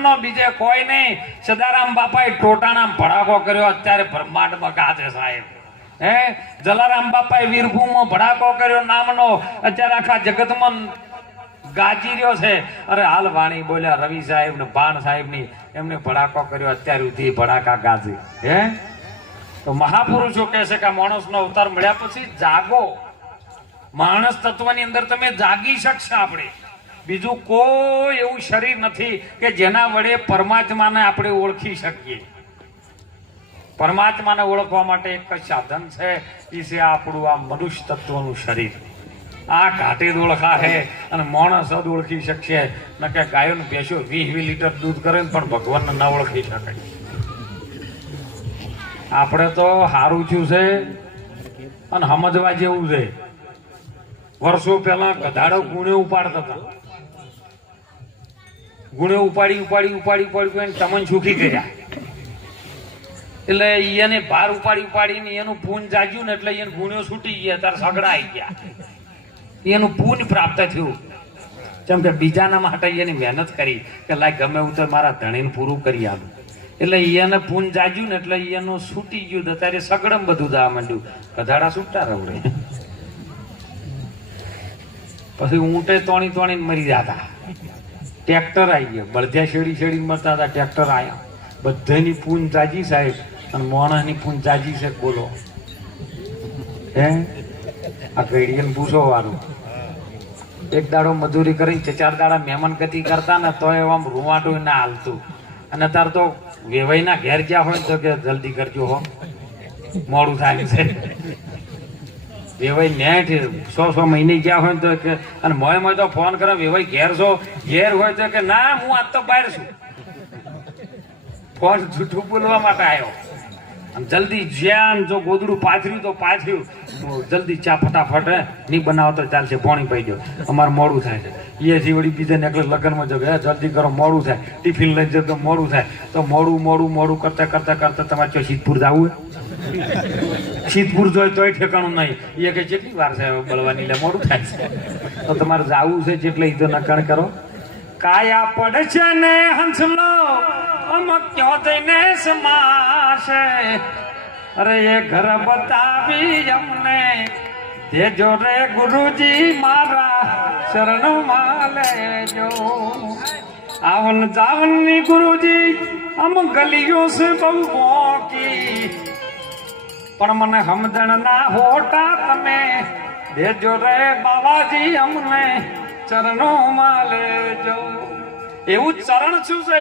નામનો બીજે કોઈ નહીં. સદારામ બાપાએ ટોટાણામાં ભડાકો કર્યો, અત્યારે બ્રહ્માંડમાં ગાજે સાહેબ. હે જલારામ બાપાએ વીરભૂમમાં ભડાકો કર્યો નામનો, અત્યારે આખા જગતમાં ગાજી રહ્યો છે. અરે હાલ વાણી બોલ્યા રવિ સાહેબ ને ભાણ સાહેબ ની, એમને ભડાકો કર્યો, અત્યાર સુધી ભડાકા ગાજી. હે તો મહાપુરુષો કહે છે કે માણસનો અવતાર મળ્યા પછી જાગો. માણસ તત્વની અંદર તમે જાગી શકશો. આપણે બીજું કોઈ એવું શરીર નથી કે જેના વડે પરમાત્માને આપણે ઓળખી શકીએ. પરમાત્માને ઓળખવા માટે એક જ સાધન છે, એ છે આપણું આ મનુષ્ય તત્વનું શરીર. આ ઘાટે જ ઓળખા હે અને માણસ જ ઓળખી શકશે. ન કે ગાયોને ભેંસો 20 લીટર દૂધ કરે પણ ભગવાનને ન ઓળખી શકાય. આપણે તો સારું થયું છે અને સમજવા જેવું છે. વર્ષો પહેલા ગધાડો ગુણે ઉપાડતા હતા. ગુણે ઉપાડી તમને સુખી કર્યા. એટલે એને ભાર ઉપાડીને એનું પૂન જાગ્યું ને એટલે એને ગુણ્યો છૂટી ગયા, તાર સગડા આવી ગયા. એનું પૂન પ્રાપ્ત થયું. જેમ કે બીજાના માટે એની મહેનત કરી કે લાય ગમે એવું તો મારા ધણીને પૂરું કરી આવું. એટલે એને પૂન જાગ્યું ને એટલે એનું છૂટી ગયું. અત્યારે સગડમ બધું દા માંડ્યું. ગધાડા છૂટા રવડે. પછી ઊંટે તોણી મરી જતા. ટ્રેક્ટર આવી ગયા, બળદિયા શેડી મરતા હતા. ટ્રેક્ટર આવ્યા. બધાની પૂન જાજી સાહેબ, અને મોણાની પૂન જાજી છે. બોલો હે આ ગઈડિયન પૂછો વાળું. એક દાડો મજૂરી કરીને 4 દાડા મહેમાન ગતિ કરતા ને તો આમ રૂવાટું ના હાલતું. અને અત્યારે તો વેવાઈના ઘેર ગયા હોય તો કે જલ્દી કરજો હો, મોડું થાય છે. વેવાઈ નેઠ 100 મહિને ગયા હોય તો કે, અને મોય તો ફોન કરે વેવાઈ ઘેર છો, ઘેર હોય તો કે ના હું આજ તો બહાર છું. ફોન જૂઠું બોલવા માટે આવ્યો. અને જલ્દી જ્યાં જો ગોદડું પાથર્યું તો પાથર્યું, જલ્દી ચા ફટાફટ નહીં બનાવો તો ચાલશે, પાણી પી દો, અમારે મોડું થાય છે. એથી વળી બીજાને એકલે લગ્નમાં જો જલ્દી કરો, મોડું થાય. ટિફિન લઈ જતો મોડું થાય. તો મોડું કરતા તમારે જો સિદ્ધપુર જવું હોય, સિદ્ધપુર જોઈએ તોય ઠેકાણું નહીં. એ કે જેટલી વાર છે બળવાની, એટલે મોડું થાય છે. તો તમારે જવું છે જેટલે એ તો નકણ કરો. કાયા પડશે ને હંસલો ક્યો થઈને સમાશે. અરે એ ઘર બતાવી અમને દેજો રે ગુરુજી, મારા શરણમાં લેજો. આવન જાવનની ગુરુજી આમ ગલીઓ છે બહુ મોકી, પણ મને સમજણ ના હોટા તમે દેજો રે બાબાજી, અમને ચરણોમાં લેજો. એવું ચરણ શું છે?